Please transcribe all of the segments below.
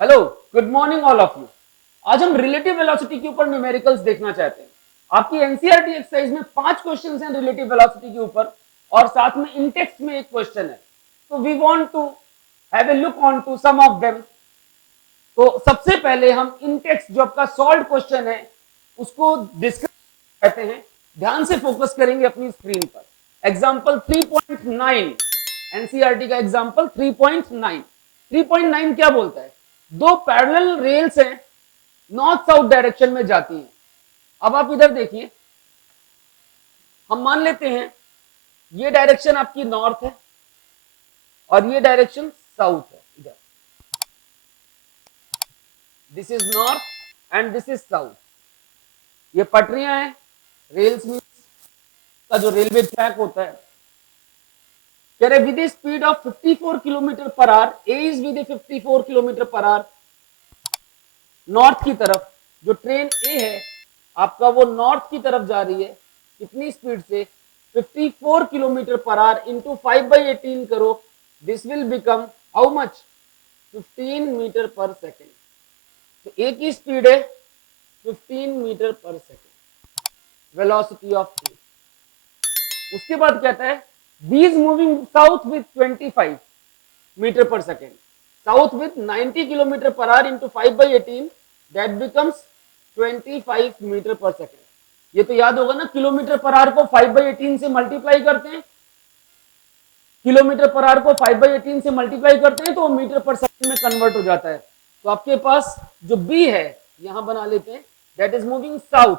Hello, good morning all of you. आज हम relative velocity के ऊपर न्यूमेरिकल्स देखना चाहते हैं। आपकी एनसीईआरटी एक्सरसाइज में 5 क्वेश्चंस हैं रिलेटिव वेलोसिटी के ऊपर और साथ में इन टेक्स्ट में एक क्वेश्चन है। तो we want to have a look on to some of them. तो सबसे पहले हम इन टेक्स्ट जो आपका सॉल्व क्वेश्चन है उसको डिस्कस करते हैं। ध्यान से फोकस करेंगे अपनी स्क्रीन पर। एग्जांपल 3.9, एनसीईआरटी का एग्जांपल 3.9। 3.9 क्या बोलता है? दो पैरेलल रेल्स हैं, नॉर्थ साउथ डायरेक्शन में जाती हैं। अब आप इधर देखिए, हम मान लेते हैं ये डायरेक्शन आपकी नॉर्थ है और ये डायरेक्शन साउथ है। इधर this is north and this is south. ये पटरियां हैं, रेल्स मींस का जो रेलवे ट्रैक होता है। कह रहे with speed of 54 kilometre per our, A is with 54 kilometre per our north की तरफ। जो ट्रेन ए है आपका वो नॉर्थ की तरफ जा रही है, कितनी स्पीड से? 54 किलोमीटर पर आवर इंटू 5/18 करो, this will become how much? 15 metre per second. तो ए की स्पीड है 15 metre per second, velocity of ए। उसके बाद कहता है B is moving south with 25 metre per second, south with 90 kilometre per hour into 5/18, that becomes 25 metre per second. ये तो याद होगा ना, किलोमीटर पर आवर को 5/18 से मल्टीप्लाई करते हैं। किलोमीटर पर आवर को 5/18 से मल्टीप्लाई करते हैं तो वो मीटर पर सेकेंड में कन्वर्ट हो जाता है। तो आपके पास जो बी है यहां बना लेते हैं, that is moving south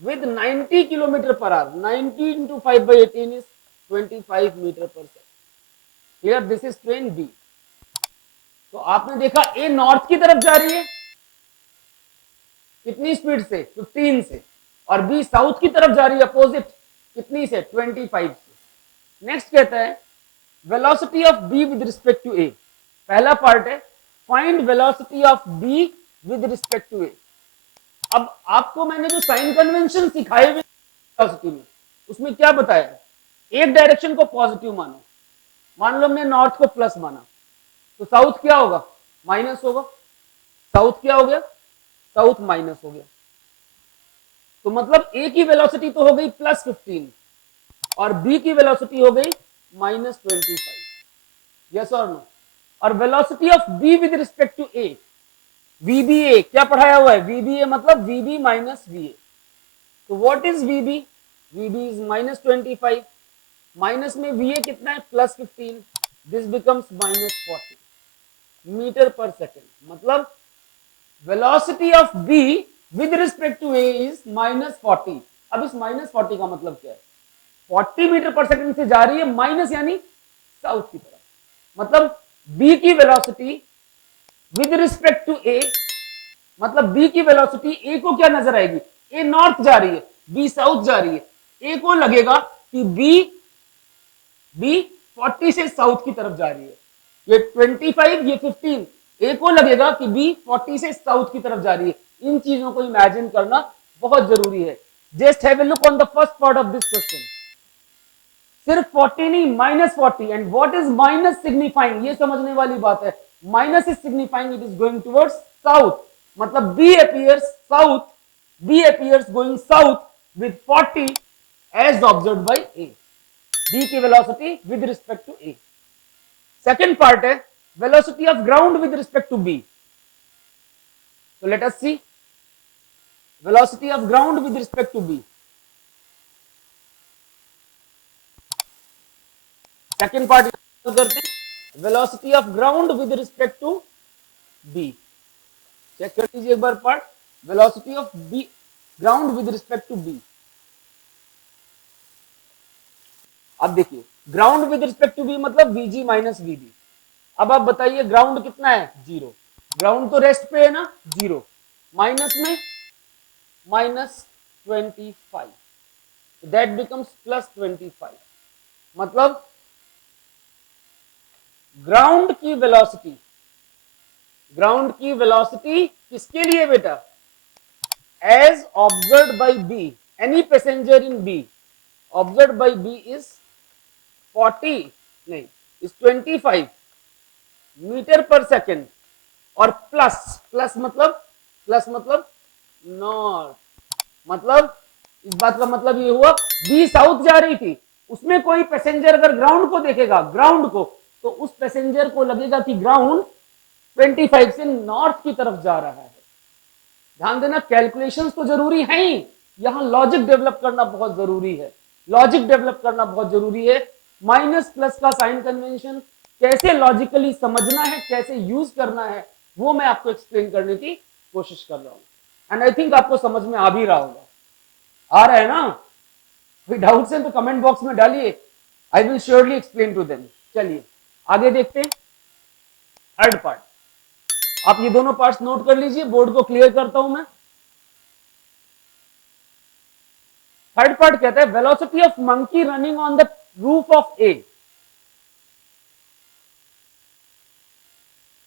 with 90 kilometre per hour, 90 into 5/18 is 25 metre per second. Here this is train B। तो आपने देखा ए नॉर्थ की तरफ जा रही है कितनी स्पीड से? 15 से, और बी साउथ की तरफ जा रही है अपोजिट, कितनी से? 25 से। नेक्स्ट कहता है velocity of B with respect to A. पहला पार्ट है find velocity of B with respect to A. अब आपको मैंने जो साइन कन्वेंशन सिखाए हुए वेलोसिटी में, उसमें क्या बताया? एक डायरेक्शन को पॉजिटिव मानो, मान लो हमने नॉर्थ को प्लस माना, तो साउथ क्या होगा? माइनस होगा। साउथ क्या हो गया? साउथ माइनस हो गया। तो मतलब ए की वेलोसिटी तो हो गई +15 और बी की वेलोसिटी हो गई -25। यस और नो? और velocity of B with respect to A, VBA क्या पढ़ाया हुआ है? VBA मतलब VB माइनस VA। तो what is VB? VB is -25, minus में VA कितना है? +15, this becomes -40 metre per second. मतलब velocity of B with respect to A is -40। अब इस -40 का मतलब क्या है? 40 मीटर पर सेकेंड से जा रही है माइनस, यानी साउथ की तरफ। मतलब B की velocity with respect to A, मतलब बी की वेलोसिटी ए को क्या नजर आएगी? ए नॉर्थ जा रही है, बी साउथ जा रही है। ए को लगेगा कि बी 40 से साउथ की तरफ जा रही है। ये 25, ये 15, ए को लगेगा कि बी 40 से साउथ की तरफ जा रही है। इन चीजों को इमेजिन करना बहुत जरूरी है। Just have a look on the first part of this question. सिर्फ 40 नहीं, -40। And what is minus signifying? ये समझने वाली बात है। Minus is signifying it is going towards south. मतलब B appears south, B appears going south with 40 as observed by A। B की velocity with respect to A। Second part है velocity of ground with respect to B। So let us see velocity of ground with respect to B। Second part करते हैं velocity of ground with respect to B। Check कर लीजिए एक बार part, velocity of B ground with respect to B. अब देखिए ground with respect to B मतलब V G minus V B. अब आप बताइए ग्राउंड कितना है? 0। ग्राउंड तो रेस्ट पे है ना, 0 माइनस में -25, दैट बिकम्स +25। मतलब ग्राउंड की वेलोसिटी, ग्राउंड की वेलोसिटी किसके लिए बेटा? As observed by B, any passenger in B observed by B is 40 नहीं, इज 25 मीटर पर सेकेंड और प्लस मतलब नॉर्थ, मतलब इस बात का मतलब ये हुआ बी साउथ जा रही थी, उसमें कोई पैसेंजर अगर ग्राउंड को देखेगा, ग्राउंड को, तो उस पैसेंजर को लगेगा कि ग्राउंड 25 से नॉर्थ की तरफ जा रहा है। ध्यान देना, कैलकुलेशंस तो जरूरी है ही, यहां लॉजिक डेवलप करना बहुत जरूरी है, लॉजिक डेवलप करना बहुत जरूरी है। माइनस प्लस का साइन कन्वेंशन कैसे लॉजिकली समझना है, कैसे यूज करना है, वो मैं आपको एक्सप्लेन करने की कोशिश कर रहा हूं। एंड आई थिंक आपको समझ में आ भी रहा होगा, आ रहा है ना? कोई डाउट्स है तो कमेंट बॉक्स में डालिए, I will surely explain to them. चलिए आगे देखते हैं थर्ड पार्ट। आप ये दोनों पार्ट्स नोट कर लीजिए, बोर्ड को क्लियर करता हूं मैं। थर्ड पार्ट कहता है velocity of monkey running on the roof of A.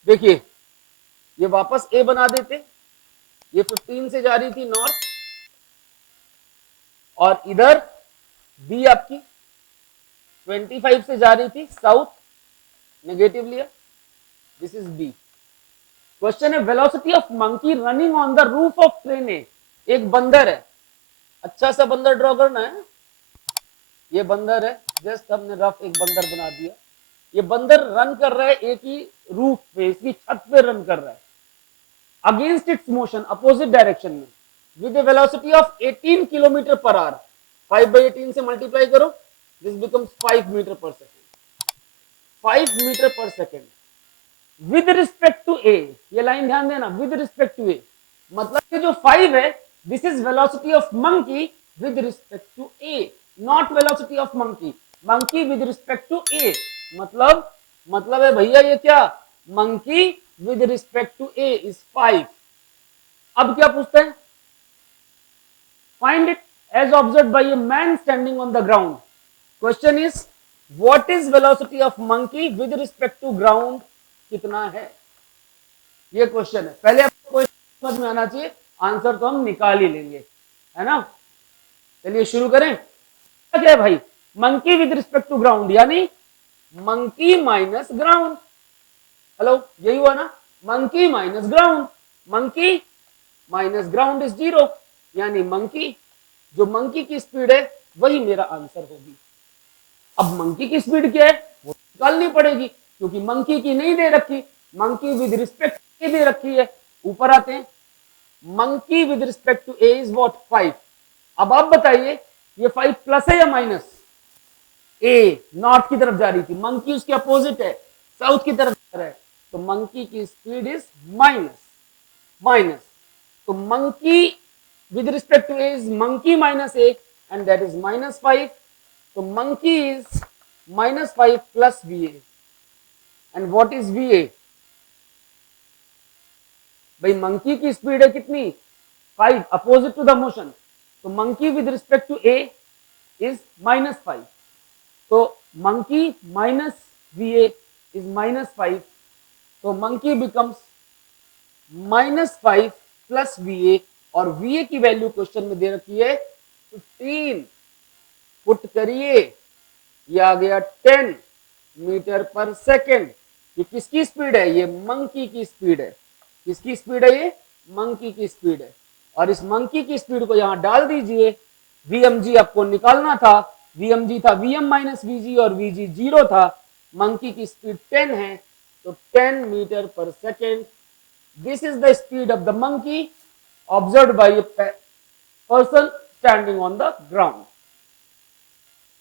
देखिए ये वापस ए बना देते, ये 15 से जा रही थी नॉर्थ, और इधर बी आपकी 25 से जा रही थी साउथ, नेगेटिव लिया, दिस इज बी। क्वेश्चन है velocity of monkey running on the roof of train A. एक बंदर है, अच्छा सा बंदर ड्रॉ करना है, ये बंदर है, जस्ट हमने रफ एक बंदर बना दिया। ये बंदर रन कर रहा है एक ही रूफ पे, इसकी छत पे रन कर रहा है against its motion, opposite direction में, with a velocity of 18 kilometre per hour. 5/18 से मल्टीप्लाई करो, this becomes 5 metre per second, 5 metre per second with respect to A. ये लाइन ध्यान देना, विद रिस्पेक्ट टू ए, मतलब ये जो 5 है this is velocity of monkey with respect to A, not velocity of monkey, monkey with respect to A. मतलब है भैया ये क्या, monkey with respect to A is 5। अब क्या पूछते हैं, find it as observed by a man standing on the ground. Question is what is velocity of monkey with respect to ground, कितना है, ये क्वेश्चन है। पहले आपको क्वेश्चन समझ में आना चाहिए, आंसर तो हम निकाल ही लेंगे, है ना। चलिए शुरू करें। क्या है भाई, monkey with respect to ground यानी मंकी माइनस ग्राउंड। हेलो, यही हुआ ना, monkey minus ground, monkey minus ground is 0, यानी मंकी, जो मंकी की स्पीड है वही मेरा आंसर होगी। अब मंकी की स्पीड क्या है वो निकालनी पड़ेगी, क्योंकि मंकी की नहीं दे रखी, मंकी विद रिस्पेक्ट टू दे रखी है। ऊपर आते हैं, monkey with respect to A is what, 5। अब आप बताइए ये 5 प्लस है या माइनस? ए नॉर्थ की तरफ जा रही थी, मंकी उसके अपोजिट है, साउथ की तरफ जा रहा है, तो मंकी की स्पीड इज माइनस। तो monkey with respect to a is monkey minus a, and that is -5. So monkey is -5 plus va, and what is va? भाई मंकी की स्पीड है कितनी, 5, अपोजिट टू द मोशन, तो monkey with respect to a is -5, तो monkey minus va is -5, तो monkey becomes -5 plus va, और va की value question में दे रखी है 15, पुट करिए, ये आ गया 10 मीटर पर सेकेंड। ये किसकी स्पीड है, ये मंकी की स्पीड है। किसकी स्पीड है, ये मंकी की स्पीड है। और इस मंकी की स्पीड को यहां डाल दीजिए, vmg आपको निकालना था, vmg था vm माइनस vg और vg 0 था, मंकी की स्पीड 10 है, तो 10 metre per second, this is the speed of the monkey observed by a person standing on the ground.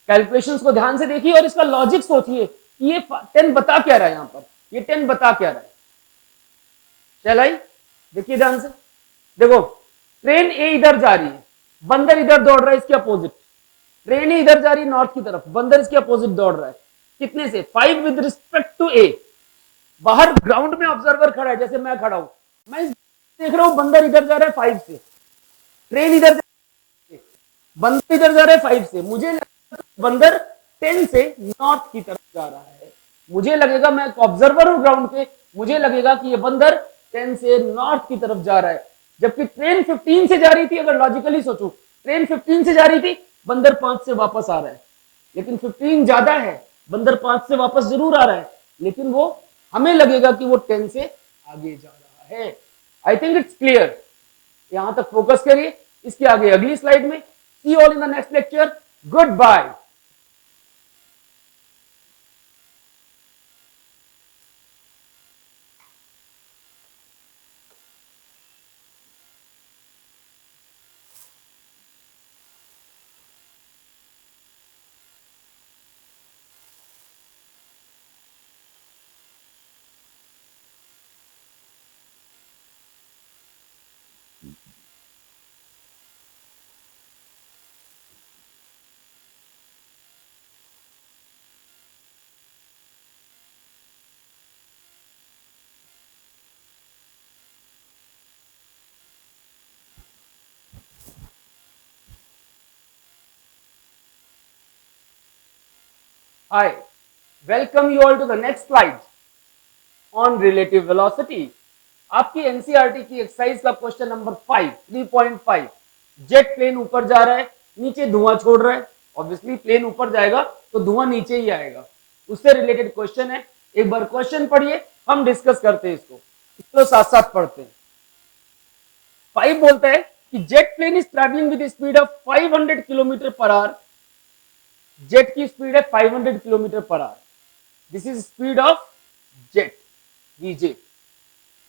Calculations को ध्यान से देखिए और इसका लॉजिक सोचिए कि ये 10 बता क्या रहा है, यहां पर ये 10 बता क्या रहा है। चल आई, देखिए ध्यान से, देखो ट्रेन ए इधर जा रही है, बंदर इधर दौड़ रहा है इसके अपोजिट, ट्रेन इधर जा रही है नॉर्थ की तरफ, बंदर इसके अपोजिट दौड़ रहा है, कितने से, 5 विद रिस्पेक्ट टू ए। बाहर ग्राउंड में ऑब्जर्वर खड़ा है, जैसे मैं खड़ा हूं, मैं देख रहा हूं बंदर इधर जा रहा है 5 से, ट्रेन इधर बंदर इधर जा रहा है 5 से, मुझे बंदर 10 से नॉर्थ की तरफ जा रहा है, मुझे लगेगा, मैं ऑब्जर्वर हूं ग्राउंड पे, मुझे लगेगा कि ये बंदर 10 से नॉर्थ की तरफ जा रहा है, जबकि ट्रेन 15 से जा रही थी। अगर लॉजिकली सोचो, ट्रेन 15 से जा रही थी, बंदर 5 से वापस आ रहा है, लेकिन 15 ज्यादा है, बंदर 5 से वापस जरूर आ रहा है, लेकिन वो हमें लगेगा कि वो 10 से आगे जा रहा है। है। I think it's clear. यहां तक फोकस करिए, इसके आगे अगली स्लाइड में। See all in the next lecture. Good bye. Hi, welcome you all to the next slide on relative velocity. आपकी एनसीईआरटी की एक्सरसाइज का क्वेश्चन नंबर 5 3.5। जेट प्लेन ऊपर जा रहा है, नीचे धुआं छोड़ रहा है। ऑब्वियसली प्लेन ऊपर जाएगा तो धुआं नीचे ही आएगा, उससे रिलेटेड क्वेश्चन है। एक बार क्वेश्चन पढ़िए, हम डिस्कस करते हैं इसको साथ साथ पढ़ते हैं। 5 बोलता है कि jet plane is travelling with speed of 500 kilometre per hour. Jet की स्पीड है 500 kilometre per hour. This is speed of jet VJ.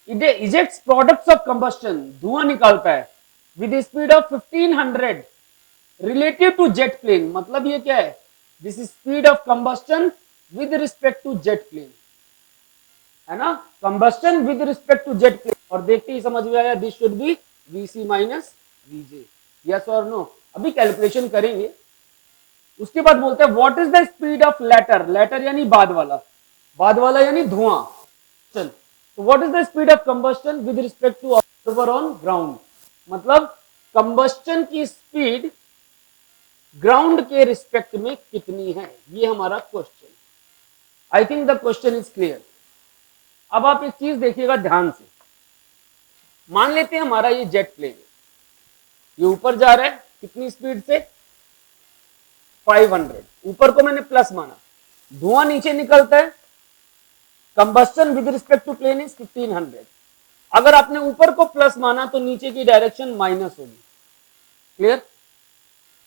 Ejects products of combustion, धुआं निकालता है with speed of 1500 relative to jet plane. मतलब ये क्या है, this is speed of combustion with respect to jet plane, है ना, combustion with respect to jet plane. और देखते ही समझ में आया, this should be VC minus VJ. Yes और नो? अभी कैलकुलेशन करेंगे। उसके बाद बोलते हैं what is the speed of latter. Latter यानी बाद वाला यानी धुआं। चल, तो what is the speed of combustion with respect to observer on ground. मतलब कंबस्टन की स्पीड ग्राउंड के रिस्पेक्ट में कितनी है, ये हमारा question. I think the question is clear. अब आप एक चीज देखिएगा ध्यान से। मान लेते हैं हमारा ये जेट प्लेन है, ये ऊपर जा रहा है कितनी स्पीड से, 500। ऊपर को मैंने प्लस माना, धुआं नीचे निकलता है, combustion with respect to plane is 1500। अगर आपने ऊपर को प्लस माना तो नीचे की डायरेक्शन माइनस होगी। क्लियर?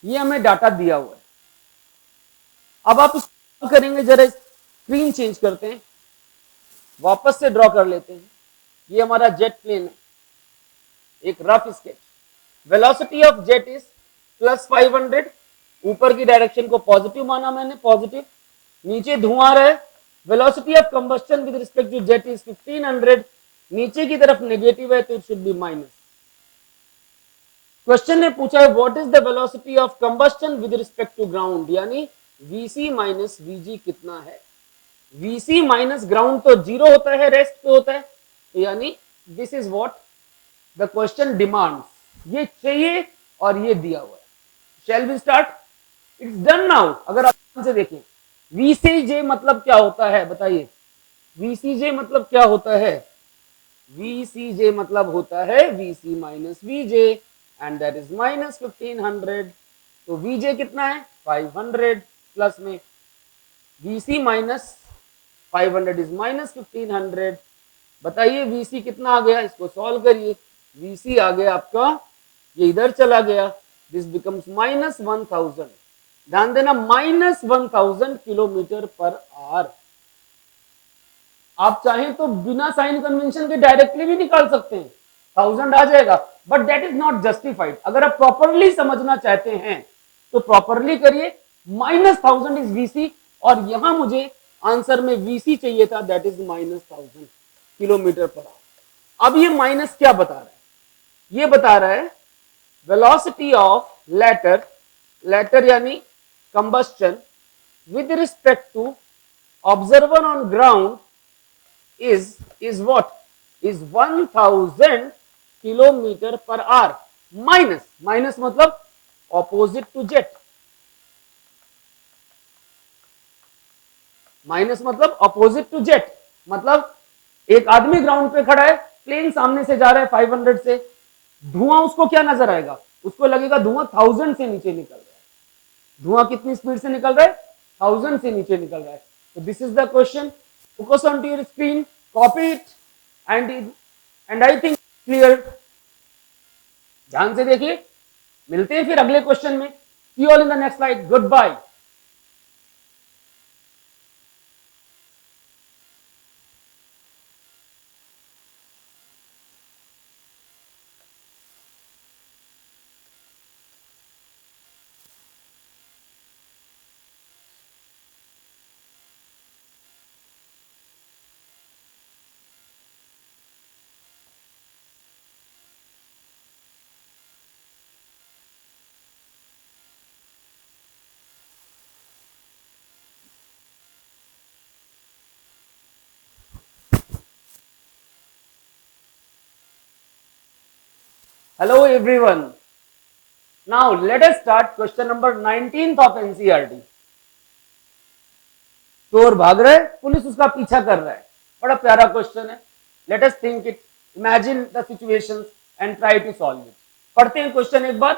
ये हमें डाटा दिया हुआ है। अब आप इसको करेंगे, जरा स्क्रीन चेंज करते हैं, वापस से ड्रॉ कर लेते हैं। ये हमारा जेट प्लेन है, एक rough sketch. Velocity of jet is plus 500। ऊपर की डायरेक्शन को पॉजिटिव माना मैंने, पॉजिटिव। नीचे धुआं आ रहा है, velocity of combustion with respect to jet is 1500। नीचे की तरफ नेगेटिव है तो it should be minus. Question ने पूछा है what is the velocity of combustion with respect to ground, यानी वीसी माइनस वीजी कितना है। वीसी माइनस ग्राउंड तो जीरो होता है, रेस्ट पे होता है, तो यानी this is what the question demands. ये चाहिए और ये दिया हुआ है। Shall we start? It's done now. अगर आप ध्यान से देखें, वीसीजे मतलब क्या होता है बताइए। वीसीजे मतलब क्या होता है? वीसीजे मतलब होता है VC minus VJ and that is minus 1500। तो वीजे कितना है? 500 प्लस में वीसी माइनस 500 इज माइनस 1500। बताइए वीसी कितना आ गया, इसको सॉल्व करिए। वीसी आ गया आपका, ये इधर चला गया, दिस बिकम्स माइनस 1000। ध्यान देना, माइनस 1000 किलोमीटर पर आवर। आप चाहें तो बिना साइन कन्वेंशन के डायरेक्टली भी निकाल सकते हैं, 1000 आ जाएगा, but that is not justified. अगर आप प्रॉपरली समझना चाहते हैं तो प्रॉपरली करिए। माइनस 1000 इज वीसी, और यहां मुझे आंसर में वीसी चाहिए था, that is minus 1000 kilometre per our. अब ये माइनस क्या बता रहा है? ये बता रहा है वेलोसिटी ऑफ लेटर यानी combustion with respect to observer on ground is what? Is 1000 kilometre per hour. Minus मतलब ऑपोजिट टू जेट। माइनस मतलब ऑपोजिट टू जेट। मतलब एक आदमी ग्राउंड पे खड़ा है, प्लेन सामने से जा रहा है 500 से, धुआं उसको क्या नजर आएगा? उसको लगेगा धुआं 1000 से नीचे निकल रहा है। धुआं कितनी स्पीड से निकल रहा है? 1000 से नीचे निकल रहा है। तो this is the question. Focus onto your screen, copy it and I think clear. ध्यान से देखिए, मिलते हैं फिर अगले क्वेश्चन में। See all in the next slide, good bye. Hello everyone. Now let us start question number 19th of NCERT. चोर भाग रहा है, पुलिस उसका पीछा कर रहा है। बड़ा प्यारा क्वेश्चन है। Let us think it, imagine the situations and try to solve it. पढ़ते हैं क्वेश्चन एक बार।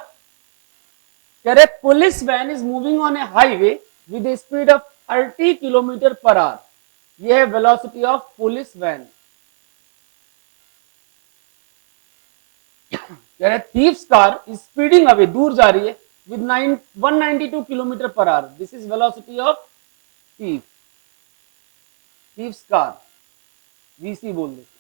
कह रहे police van is moving on a highway with a speed of 30 kilometre per hour. यह है वेलोसिटी ऑफ पुलिस वैन। कह रहे thief's car is speeding away, दूर जा रही है विद 192 kilometre per hour. This is velocity of thief. Thief's car VC बोल देते।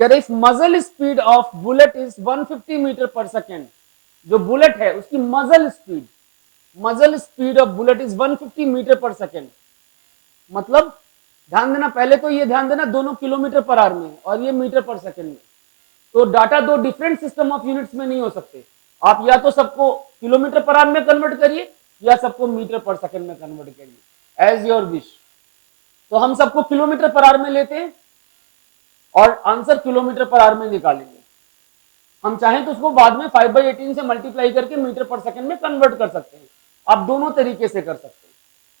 कह रहे muzzle speed of bullet is 150 metre per second. जो बुलेट है उसकी muzzle speed of bullet is 150 metre per second. मतलब ध्यान देना, पहले तो ये ध्यान देना दोनों किलोमीटर पर आवर में और ये मीटर पर सेकेंड में। तो डाटा दो डिफरेंट सिस्टम ऑफ यूनिट्स में नहीं हो सकते। आप या तो सबको किलोमीटर पर आवर में कन्वर्ट करिए या सबको मीटर पर सेकेंड में कन्वर्ट करिए, एज योर विश। तो हम सबको किलोमीटर पर आवर में लेते हैं और आंसर किलोमीटर पर आवर में निकालेंगे। हम चाहें तो उसको बाद में 5/18 से मल्टीप्लाई करके मीटर पर सेकेंड में कन्वर्ट कर सकते हैं। आप दोनों तरीके से कर सकते हैं।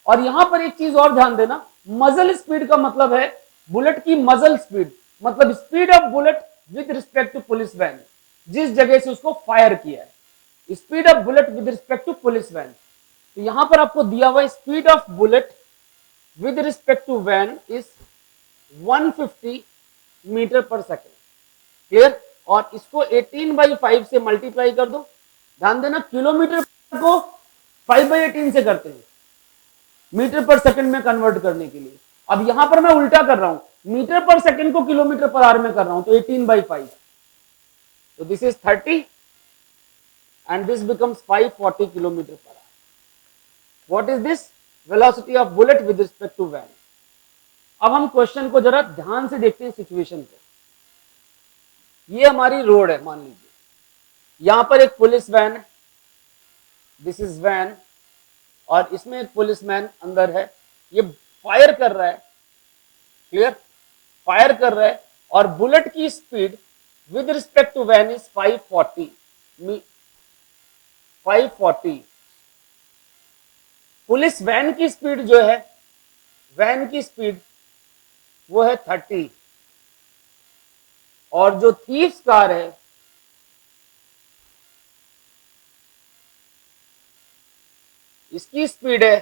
और यहां पर एक चीज और ध्यान देना, मजल स्पीड का मतलब है बुलेट की मजल स्पीड, मतलब speed of bullet with respect to police van, जिस जगह से उसको फायर किया है। Speed of bullet with respect to police van. तो यहां पर आपको दिया हुआ speed of bullet with respect to van is 150 metre per second. Clear? और इसको 18/5 से मल्टीप्लाई कर दो। ध्यान देना, किलोमीटर को 5/18 से करते हैं मीटर पर सेकंड में कन्वर्ट करने के लिए। अब यहां पर मैं उल्टा कर रहा हूं, मीटर पर सेकंड को किलोमीटर पर आवर में कर रहा हूं, तो 18/5। तो this is 30 and this becomes 540 kilometre per hour. What is this? Velocity of bullet with respect to van. अब हम क्वेश्चन को जरा ध्यान से देखते हैं, सिचुएशन को। ये हमारी रोड है, मान लीजिए यहां पर एक पुलिस वैन है, दिस इज वैन, और इसमें एक पुलिसमैन अंदर है। ये फायर कर रहा है, क्लियर? फायर कर रहा है और बुलेट की speed with respect to van is 540। Police van की स्पीड जो है, वैन की स्पीड वो है 30, और जो थीफ्स कार है इसकी स्पीड है,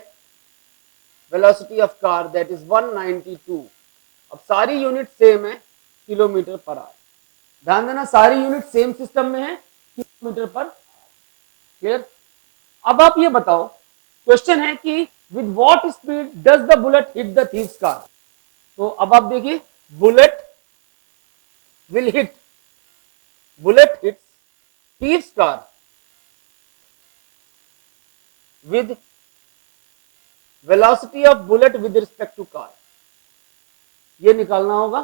velocity of car that is 192। अब सारी यूनिट सेम है, किलोमीटर पर आवर। ध्यान देना, सारी यूनिट सेम सिस्टम में है, किलोमीटर पर। क्लियर? अब आप ये बताओ, क्वेश्चन है कि with what speed does the bullet hit the thieves car. तो अब आप देखिए, bullet will hit, bullet hits thieves car with velocity of bullet with respect to car। ये निकालना होगा,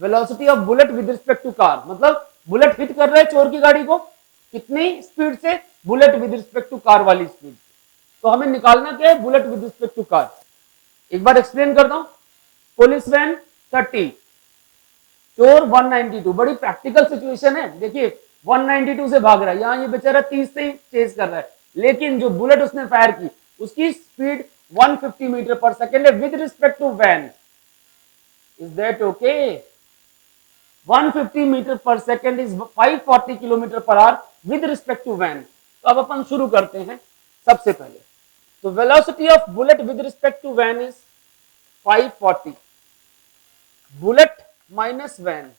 velocity of bullet with respect to car, मतलब bullet hit कर रहा है चोर की गाड़ी को कितनी स्पीड से? Bullet with respect to car वाली स्पीड। तो हमें निकालना क्या है? Bullet with respect to car. एक बार एक्सप्लेन करता हूं। पुलिस वैन 30, चोर 192। बड़ी प्रैक्टिकल सिचुएशन है। देखिए 192 से भाग रहा है, यहां ये बेचारा 30 से ही चेज कर रहा है, लेकिन जो बुलेट उसने फायर की उसकी स्पीड 150 मीटर पर सेकेंड है with respect to van. Is that okay? 150 metre per second is 540 kilometre per hour with respect to van. तो अब अपन शुरू करते हैं सबसे पहले। तो velocity of bullet with respect to van is 540। Bullet minus van,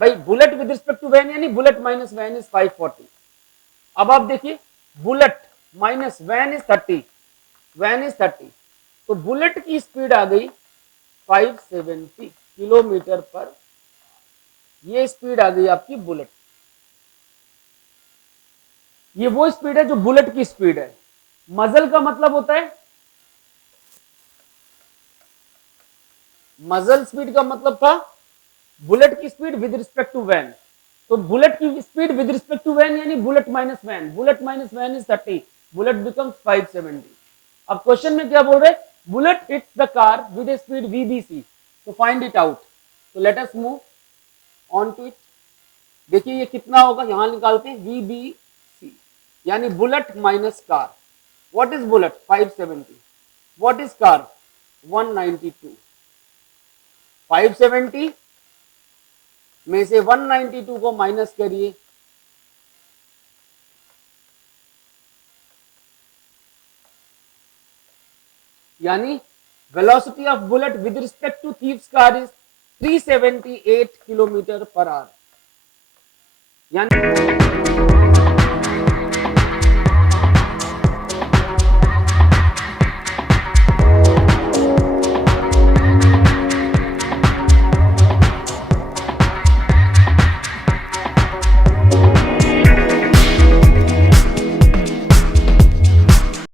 भाई bullet with respect to van यानी बुलेट माइनस वैन इज 540। अब आप देखिए bullet minus van is 30, van is 30, तो बुलेट की स्पीड आ गई 570 किलोमीटर पर, ये स्पीड आ गई आपकी बुलेट। ये वो स्पीड है जो बुलेट की स्पीड है। मजल का मतलब होता है, मजल स्पीड का मतलब था बुलेट की speed with respect to van, तो बुलेट की speed with respect to van यानी bullet minus van, bullet minus van is 30, bullet becomes 570। अब क्वेश्चन में क्या बोल रहे, bullet hits the car with a speed VBC, तो फाइंड इट आउट। तो let us move on to it. देखिए ये कितना होगा, यहां निकालते हैं वीबीसी यानी bullet minus car. What is bullet 570, what is car 192, 570 में से 192 को माइनस करिए, यानी velocity of bullet with respect to thieves car is 378 kilometre per hour, यानी